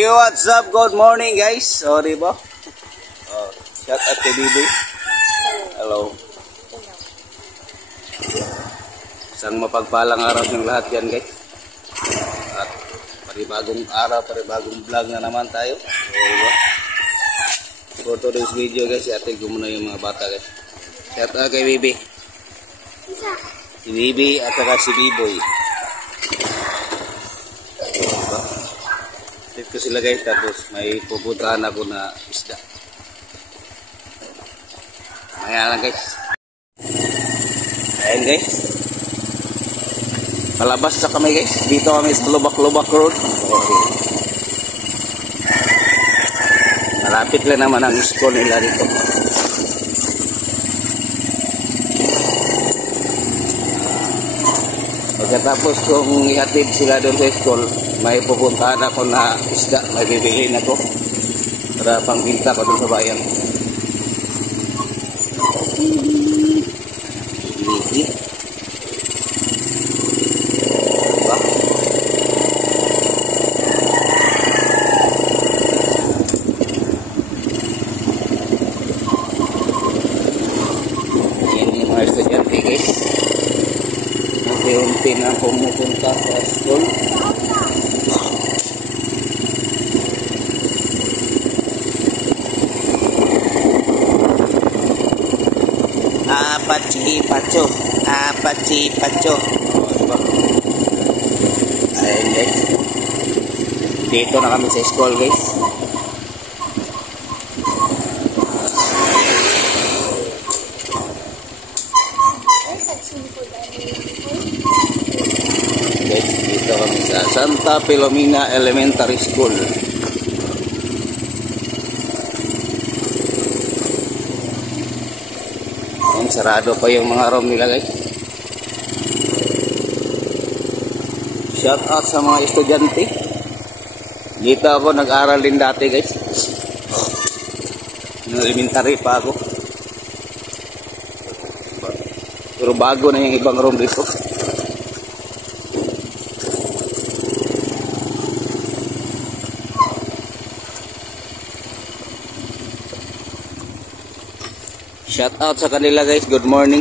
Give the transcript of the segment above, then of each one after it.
Hey, what's up? Good morning, guys. Sorry ba? Shout out kay Bibi. Hello. Isang mapagpalang araw ng lahat yan, guys. At panibagong araw, panibagong vlog na naman tayo. For today's video, guys, atin ko muna yung mga bata, guys. Shout out kay Bibi. Si Bibi at saka si Biboy. Dito sila, guys, tapos may pupuntahan ako na isda. Maya lang, guys. Ayan, guys. Palabas sa kami, guys. Dito kami sa Lubak-Lubak Road. Malapit lang naman ang school nila dito. Pagkatapos kung ihatid sila doon sa school, may pupuntahan ako na isda, may bibiliin ako para pangbinta ko doon sa bayan. Yan yung mga estudyante, guys. Unti-unti na pumupunta sa school. Pacho, pacho. Ayan, guys. Dito na kami sa school, guys. Guys, dito kami sa Santa Filomena Elementary School. Sarado pa yung mga room nila, guys. Shout out sa mga estudyante. Dito ako nag-aral din dati, guys. Elementary pa ako. Pero bago na yung ibang room dito. Shout out sa kanila, guys. Good morning.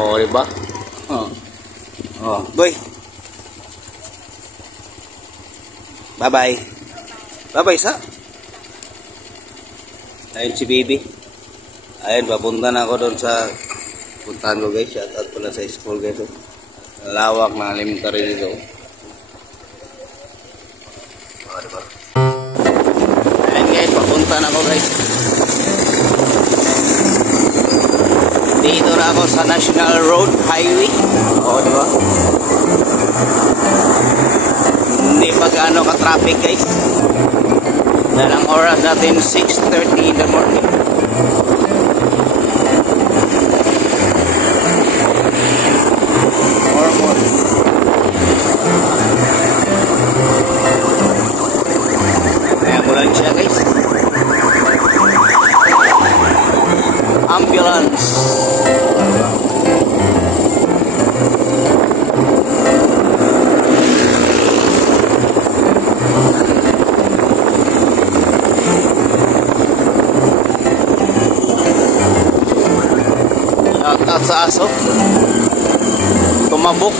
Oh, diba? Boy. Bye-bye. Bye-bye, sa. Ayun si Bibi. Ayun, papunta na ako doon sa puntahan ko, guys. Shout out pala sa school, guys. Lawak na elementary dito. Oh, diba? Ayun, guys. Papunta na ako, guys. Dito na ako sa National Road Highway. O, diba? Hindi pa gaano ka-traffic, guys. Dahil ang oras natin 6:30 in the morning. Normal. Kaya ko lang siya, guys. Ambulance. At sa aso tumabok.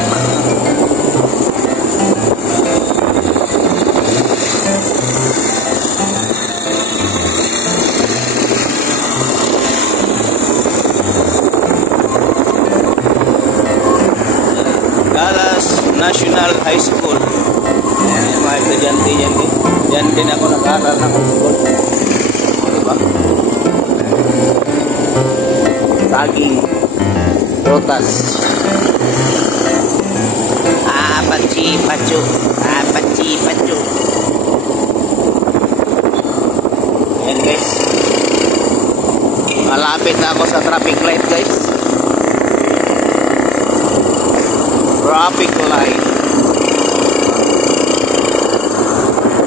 Dallas National High School. Ayan yung mga estudyante yan din. Yan din ako nag-aaral ng school. Diba? Saging, rotas. Pachi-pacho. Pachi-pacho. Ayan, guys. Malapit na ako sa traffic light, guys. Traffic light.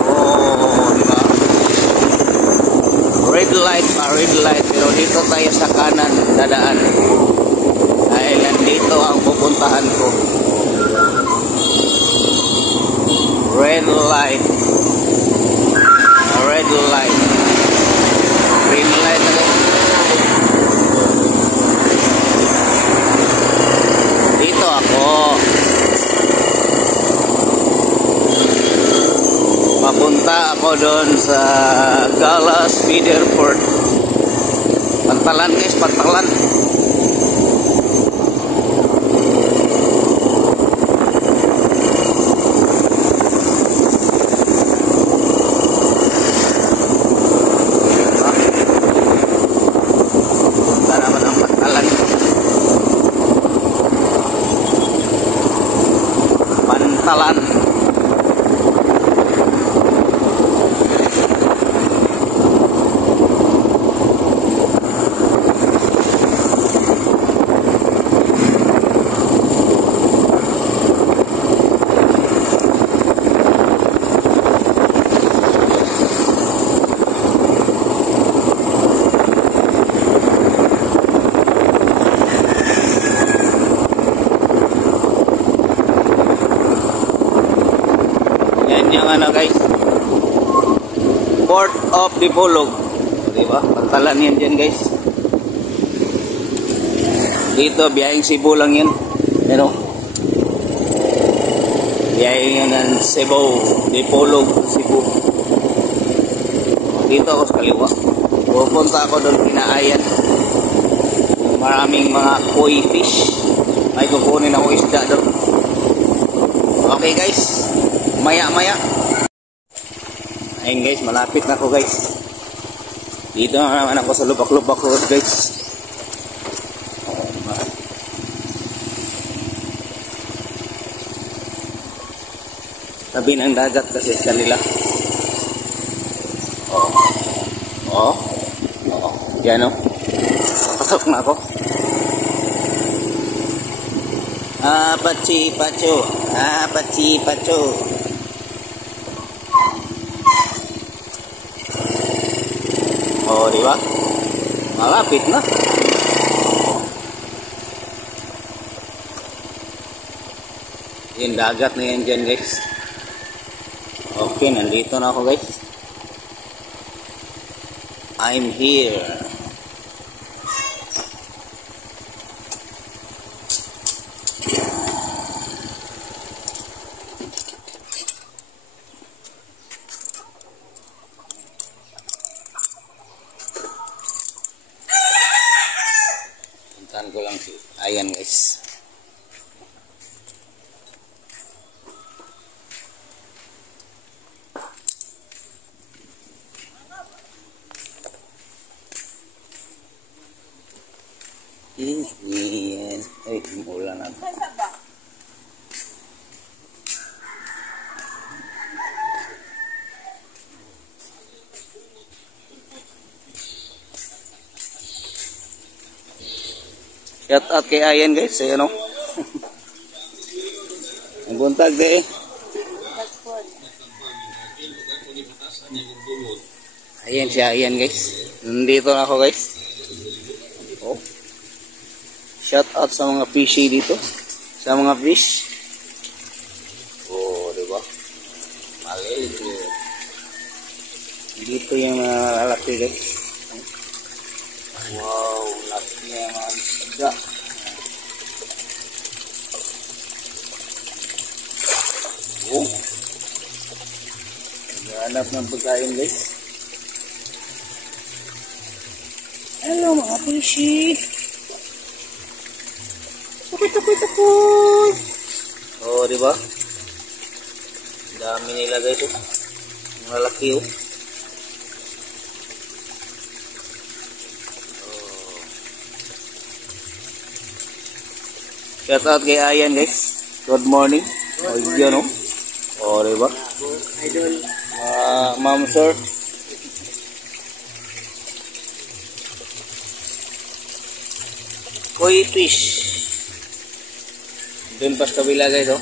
Oh, diba? Red light pa, red light. Pero dito tayo sa kanan dadaan. Dahil nandito ang pupuntahan ko. Red light. red light. Green light na guys. Dito ako. Papunta ako doon sa Gallas Feeder Port. Pantalan guys, pantalan. Pantalan. Yung ano guys, Port of Dipolog, diba? Pantalan yan dyan guys. Dito biyaheng Cebu lang yun, you know? Biyaheng yun ng Cebu, Dipolog, Cebu. Dito ako sa kaliwa. Pupunta ako doon Kinaayan. Maraming mga koi fish. May kukunin ako isda doon. Okay guys, maya maya. Ayun guys, malapit na ako guys. Dito na naman ako sa Lubak-Lubak Road guys. Tabi ng dagat kasi kanila. Yan o. Pasok na ako. Pachi pacho. Pachi pacho. Oh, di ba? Malapit na. Yung dagat na yan dyan, guys. Okay, nandito na ako, guys. I'm here. Puntahan ko lang si ayan guys. Yes. Ay, umulan na. Shout out kay Ayan guys, ayan o. Ang buntag de eh. Ayan siya, ayan guys. Nandito na ako guys. Oh. Shout out sa mga fishy dito. Sa mga fish. Oh, diba? Maliit. Dito yung mga lalaki guys. Wow, laki niya mga isda. Oh. Naghahanap ng pagkain guys. Hello mga fishy. Tukoy. Oh, di ba? Dami nila guys. Mga laki oh. Shout out kay Ayan guys. Good morning. Oh, yun oh. Oh, di ba? Idol. Ma'am sir. Koi fish. Doon pa sa kabila guys oh.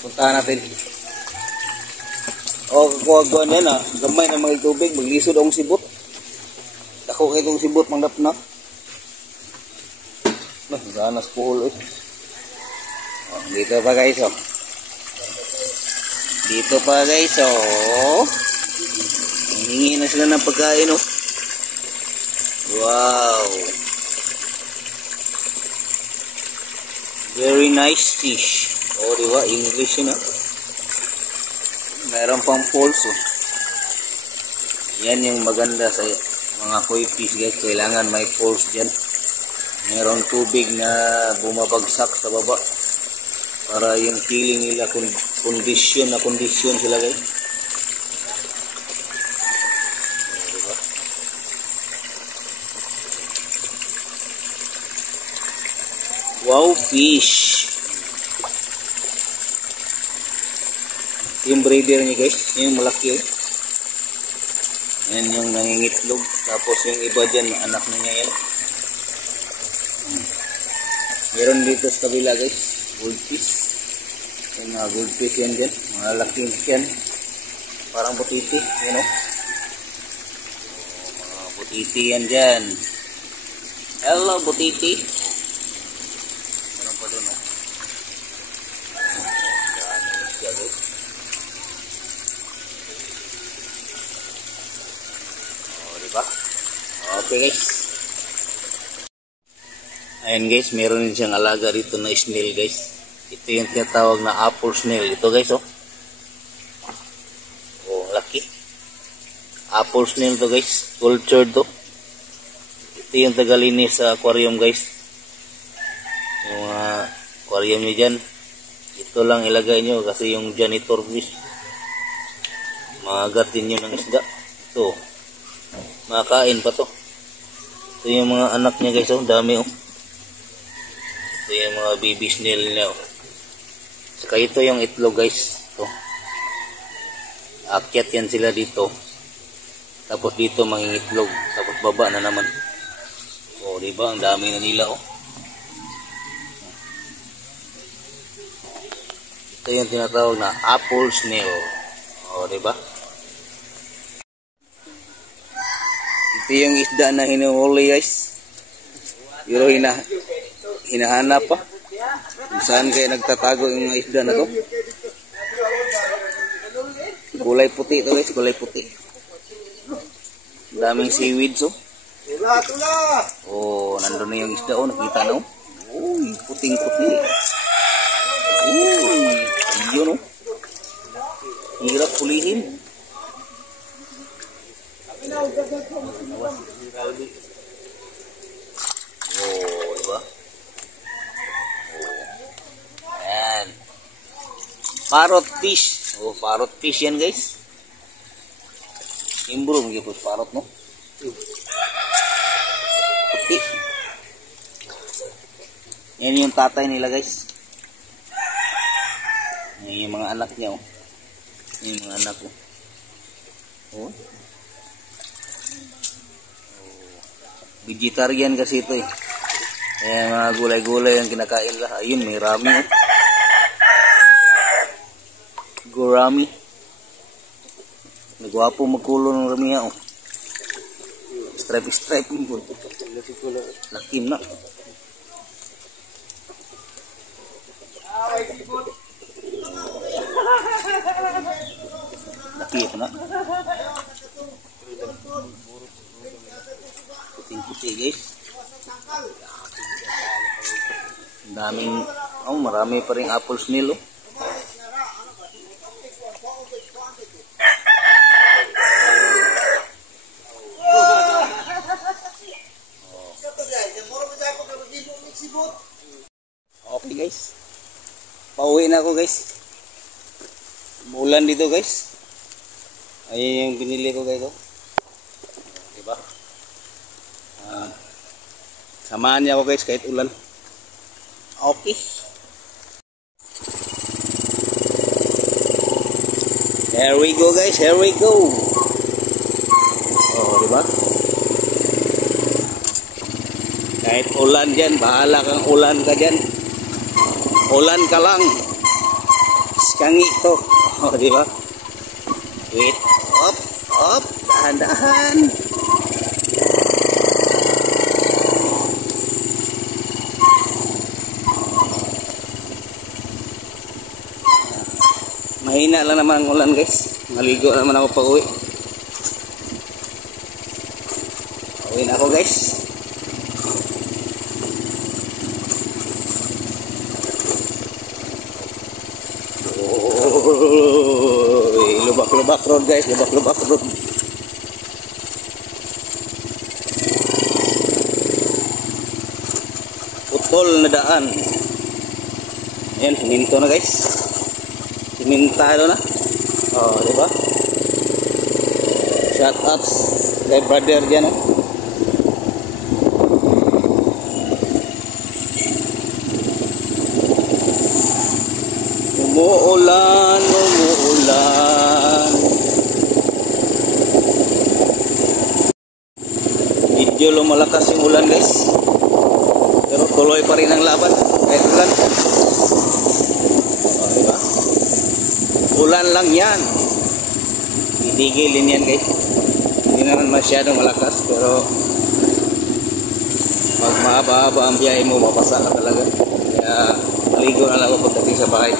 Puntahan natin. Oh, kuha-kuhaan yan ah. Gamay na mga tubig. Maglisod akong sibot. Dako kayo itong sibot. Manggap na. Ganas puhol eh. Oh, dito pa guys oh. Dito pa guys oh. Hingi na sila ng pagkain, oh. Wow. Very nice fish. Oh, diba? English yun, ah. Meron pang pulse, oh. Yan yung maganda sa mga koi fish, guys. Kailangan may pulse dyan. Merong tubig na bumabagsak sa baba. Para yung feeling nila kondisyon sila, guys. Diba? Wow, fish. Yung breeder niya, guys. Yung malaki, oh. Yan yung nangingitlog. Tapos yung iba dyan, anak niya yan. Meron dito sa kabila, guys. Goldfish. Yung mga goldfish yan dyan. Mga laking yan. Parang butiti. You know? Mga butiti yan dyan. Hello, butiti. Meron pa doon, oh. Dami siya, guys. Diba? Okay, guys. Ayan, guys, meron din siyang alaga dito na snail, guys. Ito yung tinatawag na apple snail. Ito, guys, oh. Oh, laki. Apple snail to, guys. Cultured to. Ito yung tagalinis sa aquarium, guys. Yung aquarium nyo dyan. Ito lang ilagay nyo kasi yung janitor fish. Magagatin nyo ng isda. Ito. Makain pa to. Ito yung mga anak niya, guys, oh. Dami, oh. Ito yung mga baby snail niya, oh. Saka ito yung itlog, guys. Ito. Akyat yan sila dito. Tapos dito mangingitlog. Tapos baba na naman. Oh, diba? Ang dami na nila, oh. Ito yung tinatawag na apple snail. Oh, diba? Ito yung isda na hinuhuli, guys. Pero hinahanap pa. Saan kaya nagtatago yung mga isda na to? Kulay puti ito, guys. Kulay puti. Daming seaweeds, oh. Oh, nandun na yung isda, oh. Nakita na, oh. Uy, puting-puti. Uy, yun, oh. Hirap pulihin. Oh, diba? Oh. Ayan. Parrot fish. Oh, parrot fish yan, guys. Imbro, mga po parrot, no? Puti. Yan yung tatay nila, guys. Yan yung mga anak niya, oh. Yan yung mga anak, oh. Oh. Vegetarian kasi ito, eh. Kaya mga gulay-gulay ang kinakain lah. Ayun, may rami, oh. Gurami. Nagwapo magkulo ng rami, oh. Stripe po. Lakim na. Laki ito na. Puting-puti, guys. Daming, oh, marami pa rin apple snail, oh. Okay, guys. Pauwi na ako, guys. Umulan dito, guys. Ayun yung binili ko, guys, oh. Diba? Samahan niya ako, guys, kahit ulan. Okay. Here we go, guys. Here we go. Oh, diba? Kahit ulan dyan, bahala kang ulan ka dyan. Ulan ka lang. Skangi to. Oh, diba? Wait. Up, up. Dahan-dahan. Mahina lang naman ang ulan, guys. Maligo naman ako pag uwi. Ayun ako guys. Lubak-lubak road guys, lubak-lubak road. Putol na daan. Ayan, siminto na guys. Simintado na. Oh, di ba? Shout outs kay brother dyan. Oh. Umuulan, umuulan. Medyo lumalakas yung ulan guys. Pero tuloy pa rin ang laban. Kahit ulan. O, diba? Ulan lang yan. Titigilin yan guys. Hindi naman masyadong malakas. Pero pag mahaba-haba ang biyahe mo, mapasa ka talaga. Kaya maligo na lang ako pagdating sa bahay.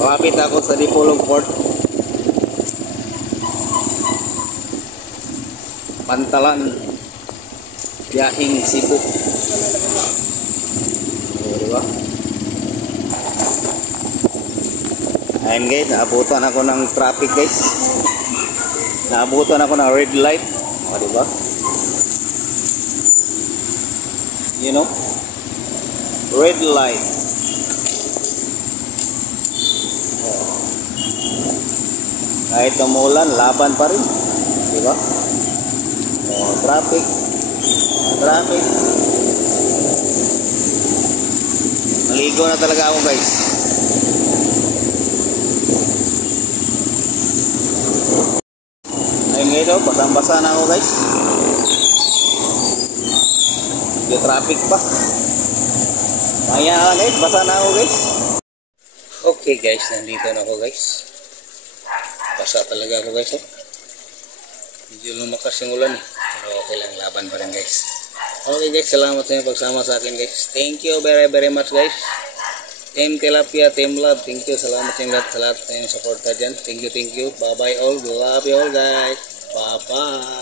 Malapit ako sa Dipolog Port. Pantalan. Biyahing Cebu. Diba? Ayun guys, naabutan ako ng traffic guys. Naabutan ako ng red light. O diba? You know? Red light. Kahit umulan, laban pa rin. Diba? Oh, traffic. Traffic. Maligo na talaga ako guys. Ayun ngayon, basang-basa na ako guys. Yung traffic pa. Maya na lang guys, basa na ako guys. Okay guys, nandito na ako guys. Basa talaga ako guys. Medyo lumakas yung ulan eh. Pero okay lang, laban pa rin guys. Okay guys, salamat sa inyo pagsama sa akin guys. Thank you very very much guys. Team Tilapia, Team Love, thank you. Salamat sa inyo lahat sa inyong support dyan. Thank you, thank you. Bye bye all. Love you all guys. Bye bye.